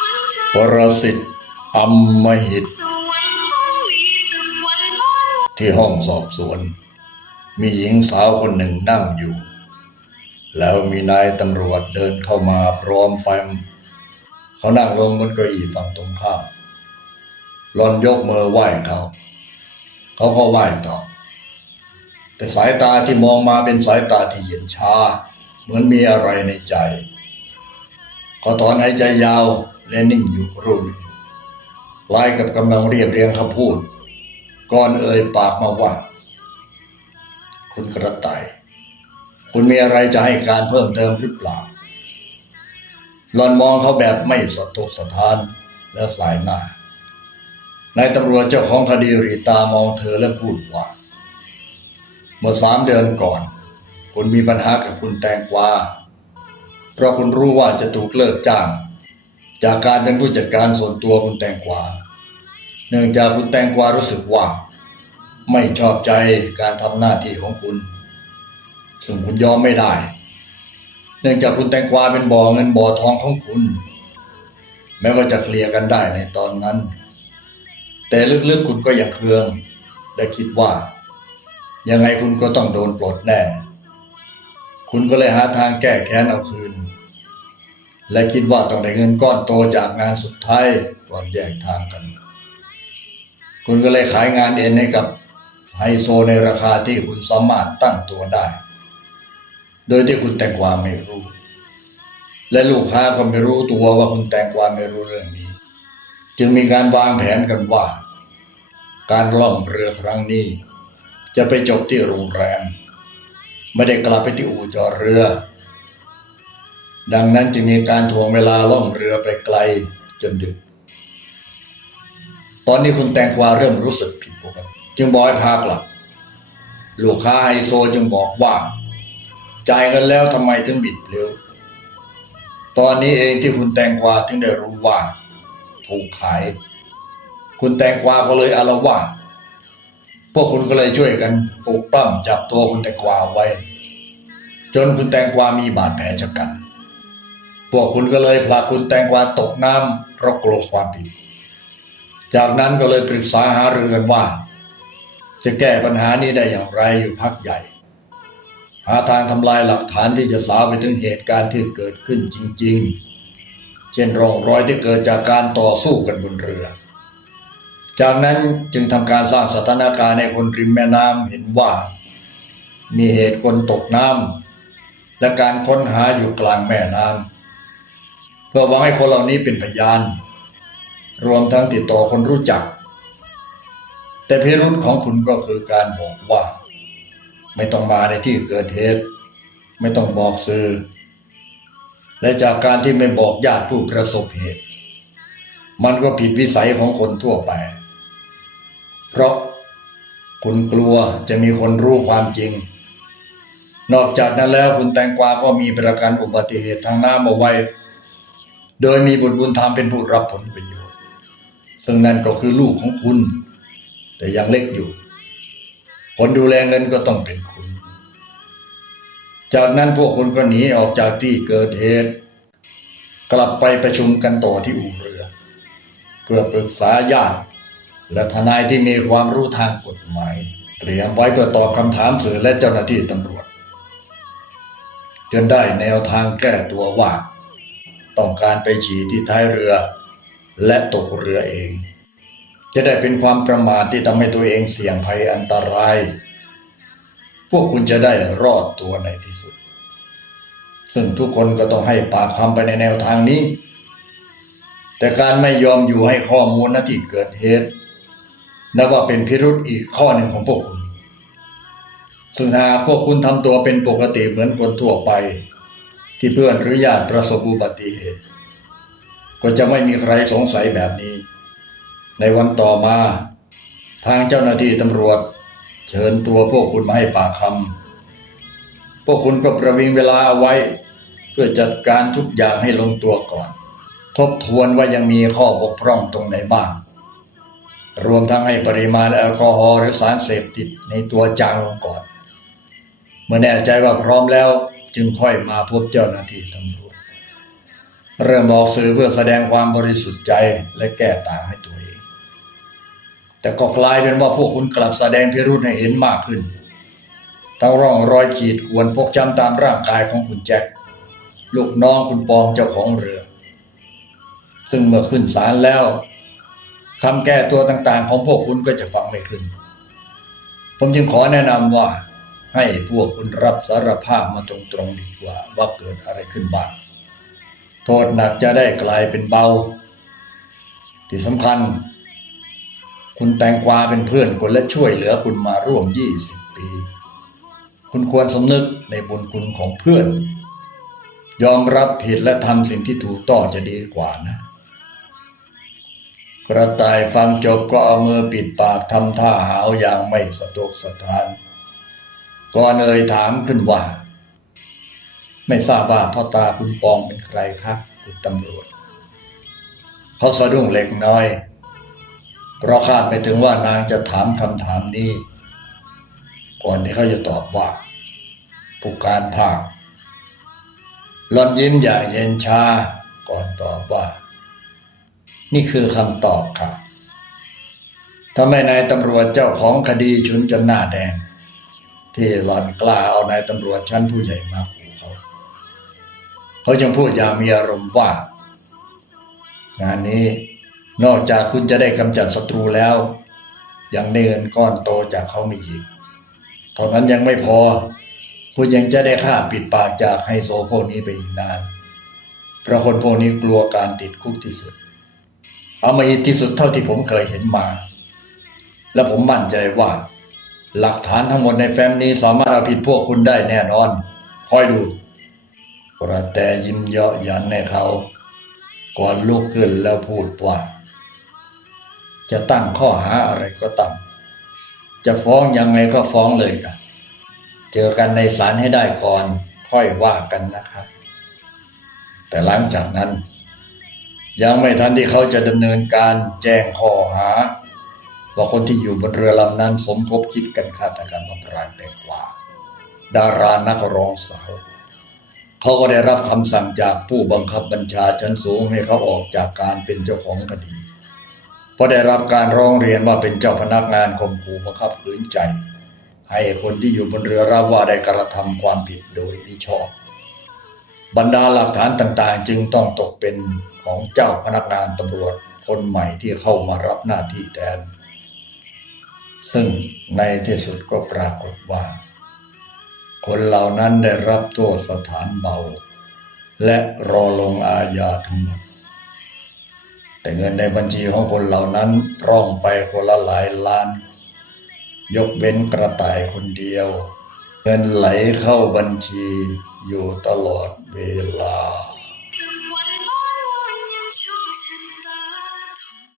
วัญจากปรสิตอำมหิตสวรรค์ต้องมีสักวันบ้านที่ห้องสอบสวน มีหญิงสาวคนหนึ่งนั่งอยู่ แล้วมีนายตำรวจเดินเข้ามาพร้อมแฟ้มเขานั่งลงบนเก้าอี้ฝั่งตรงข้ามหลอนยกมือไหว้เขา เขาก็ไหว้ตอบแต่สายตาที่มองมาเป็นสายตาที่เย็นชาเห มือนมีอะไรในใจเขาถอนหายใจยาวและนิ่งอยู่ครู่นึ่งคล้ายกับกำลังเรียบเรียงคำพูด ก่อนเอ่ยปากมาว่า คุณกระต่าย คุณมีอะไรจะให้การเพิ่มเติมหรือเปล่าหลอนมองเขาแบบไม่สะทกสะท้านและสายหน้านายตำรวจเจ้าของคดีรีตามองเธอและพูดว่า เมื่อสามเดือนก่อน คุณมีปัญหากับคุณแตงกวา เพราะคุณรู้ว่าจะถูกเลิกจ้าง จากการเป็นผู้จัดการส่วนตัวคุณแตงกวา เนื่องจากคุณแตงกวารู้สึกว่า ไม่ชอบใจการทำหน้าที่ของคุณ ซึ่งคุณยอมไม่ได้ เนื่องจากคุณแตงกวาเป็นบ่อเงินบ่อทองของคุณ แม้ว่าจะเคลียร์กันได้ในตอนนั้น แต่ลึกๆคุณก็ยังเคืองและคิดว่า ยังไงคุณก็ต้องโดนปลดแน่ คุณก็เลยหาทางแก้แค้นเอาคืน และคิดว่าต้องได้เงินก้อนโตจากงานสุดท้ายก่อนแยกทางกัน คุณก็เลยขายงานเอ็นให้กับไฮโซในราคาที่คุณสามารถตั้งตัวได้ โดยที่คุณแตงกวาไม่รู้ และลูกค้าก็ไม่รู้ตัวว่าคุณแตงกวาไม่รู้เรื่องนี้ จึงมีการวางแผนกันว่า การล่องเรือครั้งนี้ จะไปจบที่โรงแรม ไม่ได้กลับไปที่อู่จอดเรือ ดังนั้นจึงมีการทวงเวลาล่องเรือไปไกลจนดึก ตอนนี้คุณแตงกวาเริ่มรู้สึกผิดปกติจึงบอกให้พากลับ ลูกค้าไฮโซจึงบอกว่า จ่ายเงินแล้วทำไมถึงบิดเร็ว ตอนนี้เองที่คุณแตงกวาถึงได้รู้ว่าถูกขาย คุณแตงกวาก็เลยอาละวาด พวกคุณก็เลยช่วยกันปลุกปล้ำจับตัวคุณแตงกวาไว้ จนคุณแตงกวามีบาดแผลชะกัน พวกคุณก็เลยพาคุณแตงกวาตกน้ำเพราะกลัวความผิด จากนั้นก็เลยปรึกษาหารือกันว่า จะแก้ปัญหานี้ได้อย่างไรอยู่พักใหญ่ หาทางทำลายหลักฐานที่จะสาวไปถึงเหตุการณ์ที่เกิดขึ้นจริง ๆ เช่นร่องรอยที่เกิดจากการต่อสู้กันบนเรือ จากนั้นจึงทำการสร้างสถานการณ์ให้คนริมแม่น้ำเห็นว่า มีเหตุคนตกน้ำและการค้นหาอยู่กลางแม่น้ำเพื่อหวังให้คนเหล่านี้เป็นพยาน รวมทั้งติดต่อคนรู้จัก แต่พิรุธของคุณก็คือการบอกว่า ไม่ต้องมาในที่เกิดเหตุ ไม่ต้องบอกสื่อและจากการที่ไม่บอกญาติผู้ประสบเหตุ มันก็ผิดวิสัยของคนทั่วไป เพราะคุณกลัวจะมีคนรู้ความจริง นอกจากนั้นแล้วคุณแตงกวาก็มีประกันอุบัติเหตุทางน้ำเอาไว้ โดยมีบุตรบุญธรรมเป็นผู้รับผลประโยชน์ ซึ่งนั่นก็คือลูกของคุณ แต่ยังเล็กอยู่ คนดูแลเงินก็ต้องเป็นคุณ จากนั้นพวกคุณก็หนีออกจากที่เกิดเหตุ กลับไปประชุมกันต่อที่อู่เรือ เพื่อปรึกษาญาติ และทนายที่มีความรู้ทางกฎหมาย เตรียมไว้เพื่อตอบคำถามสื่อและเจ้าหน้าที่ตำรวจจนได้แนวทางแก้ตัวว่า ต้องการไปฉี่ที่ท้ายเรือ และตกเรือเอง จะได้เป็นความประมาทที่ทำให้ตัวเองเสี่ยงภัยอันตราย พวกคุณจะได้รอดตัวในที่สุด ซึ่งทุกคนก็ต้องให้ปากคำไปในแนวทางนี้ แต่การไม่ยอมอยู่ให้ข้อมูลณที่เกิดเหตุ นับว่าเป็นพิรุธอีกข้อหนึ่งของพวกคุณ ซึ่งหากพวกคุณทำตัวเป็นปกติเหมือนคนทั่วไป ที่เพื่อนหรือญาติประสบอุบัติเหตุ ก็จะไม่มีใครสงสัยแบบนี้ ในวันต่อมาทางเจ้าหน้าที่ตำรวจ เชิญตัวพวกคุณมาให้ปากคำพวกคุณก็ประวิงเวลาเอาไว้ เพื่อจัดการทุกอย่างให้ลงตัวก่อน ทบทวนว่ายังมีข้อบกพร่องตรงไหนบ้าง รวมทั้งให้ปริมาณแอลกอฮอล์หรือสารเสพติดในตัวจางลงก่อน เมื่อแน่ใจว่าพร้อมแล้วจึงค่อยมาพบเจ้าหน้าที่ตำรวจเริ่มบอกสื่อเพื่อแสดงความบริสุทธิ์ใจและแก้ต่างให้ตัวเอง แต่ก็กลายเป็นว่าพวกคุณกลับแสดงพิรุธให้เห็นมากขึ้นทั้งร่องรอยขีดข่วนฟกช้ำตามร่างกายของคุณแจ็คลูกน้องคุณปองเจ้าของเรือ ซึ่งเมื่อขึ้นศาลแล้ว คำแก้ตัวต่างๆ ของพวกคุณก็จะฟังไม่ขึ้น ผมจึงขอแนะนำว่า ให้พวกคุณรับสารภาพมาตรงๆดีกว่า ว่าเกิดอะไรขึ้นบ้าง โทษหนักจะได้กลายเป็นเบา ที่สำคัญ คุณแตงกวาเป็นเพื่อนคุณและช่วยเหลือคุณมาร่วม 20 ปี คุณควรสำนึกในบุญคุณของเพื่อน ยอมรับผิดและทำสิ่งที่ถูกต้องจะดีกว่านะ กระต่ายฟังจบก็เอามือปิดปากทำท่าหาวอย่างไม่สะทกสะท้านก่อนเอ่ยถามขึ้นว่า ไม่ทราบว่าพ่อตาคุณปองเป็นใครครับคุณตำรวจเขาสะดุ้งเล็กน้อยเพราะคาดไม่ถึงว่านางจะถามคำถามนี้ ก่อนที่เขาจะตอบว่า ผู้การภาคหลอนยิ้มอย่างเย็นชาก่อนตอบว่า นี่คือคำตอบครับทำไมนายตำรวจเจ้าของคดีชุนจนหน้าแดง ที่หลอนกล้าเอานายตำรวจชั้นผู้ใหญ่มาขู่เขา เขาจึงพูดอย่างมีอารมณ์ว่างานนี้นอกจากคุณจะได้กำจัดศัตรูแล้วยังได้เงินก้อนโตจากเขาไม่อีกเท่านั้นยังไม่พอ คุณยังจะได้ค่าปิดปากจากไฮโซพวกนี้ไปอีกนานเพราะคนพวกนี้กลัวการติดคุกที่สุด เอามาอีที่สุดเท่าที่ผมเคยเห็นมา และผมมั่นใจว่า หลักฐานทั้งหมดในแฟ้มนี้สามารถเอาผิดพวกคุณได้แน่นอน คอยดูกระแตยิ้มเยาะยันในเขา ก่อนลุกขึ้นแล้วพูดว่า จะตั้งข้อหาอะไรก็ตั้งจะฟ้องยังไงก็ฟ้องเลยค่ะเจอกันในศาลให้ได้ก่อน ค่อยว่ากันนะครับ แต่หลังจากนั้น ยังไม่ทันที่เขาจะดำเนินการแจ้งข้อหาว่าคนที่อยู่บนเรือลำนั้นสมคบคิดกันฆาตกรรมอำพรางแตงกว่า ดารานักร้องสาวเขาก็ได้รับคำสั่งจากผู้บังคับบัญชาชั้นสูงให้เขาออกจากการเป็นเจ้าของคดี เพราะได้รับการร้องเรียนว่าเป็นเจ้าพนักงานข่มขู่บังคับขืนใจ ให้คนที่อยู่บนเรือรับว่าได้กระทำความผิดโดยมิชอบ บรรดาหลักฐานต่างๆ จึงต้องตกเป็นของเจ้าพนักงานตำรวจคนใหม่ที่เข้ามารับหน้าที่แทน ซึ่งในที่สุดก็ปรากฏว่า คนเหล่านั้นได้รับโทษสถานเบา และรอลงอาญาทั้งหมดแต่เงินในบัญชีของคนเหล่านั้นพร่องไปคนละหลายล้าน ยกเว้นกระต่ายคนเดียว เงินไหลเข้าบัญชี อยู่ตลอดเวลา